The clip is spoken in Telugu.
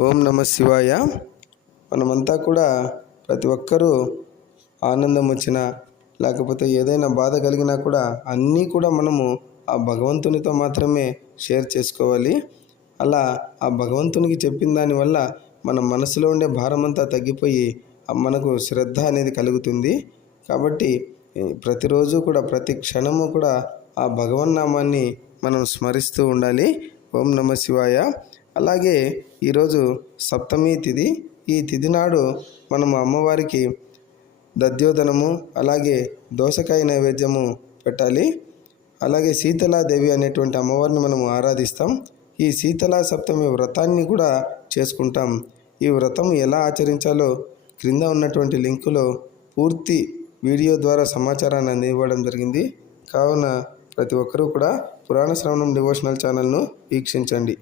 ఓం నమ శివాయ. మనమంతా కూడా ప్రతి ఒక్కరూ ఆనందం వచ్చినా లేకపోతే ఏదైనా బాధ కలిగినా కూడా అన్నీ కూడా మనము ఆ భగవంతునితో మాత్రమే షేర్ చేసుకోవాలి. అలా ఆ భగవంతునికి చెప్పిన దానివల్ల మన మనసులో ఉండే భారమంతా తగ్గిపోయి మనకు శ్రద్ధ అనేది కలుగుతుంది. కాబట్టి ప్రతిరోజు కూడా ప్రతి క్షణము కూడా ఆ భగవన్నామాన్ని మనం స్మరిస్తూ ఉండాలి. ఓం నమ శివాయ. అలాగే ఈరోజు సప్తమి తిథి. ఈ తిథి నాడు మనము అమ్మవారికి దధ్యోదనము అలాగే దోసకాయ నైవేద్యము పెట్టాలి. అలాగే శీతలాదేవి అనేటువంటి అమ్మవారిని మనము ఆరాధిస్తాం. ఈ శీతలా సప్తమి వ్రతాన్ని కూడా చేసుకుంటాం. ఈ వ్రతం ఎలా ఆచరించాలో క్రింద ఉన్నటువంటి లింకులో పూర్తి వీడియో ద్వారా సమాచారాన్ని అందివ్వడం జరిగింది. కావున ప్రతి ఒక్కరూ కూడా పురాణ శ్రవణం డివోషనల్ ఛానల్ను వీక్షించండి.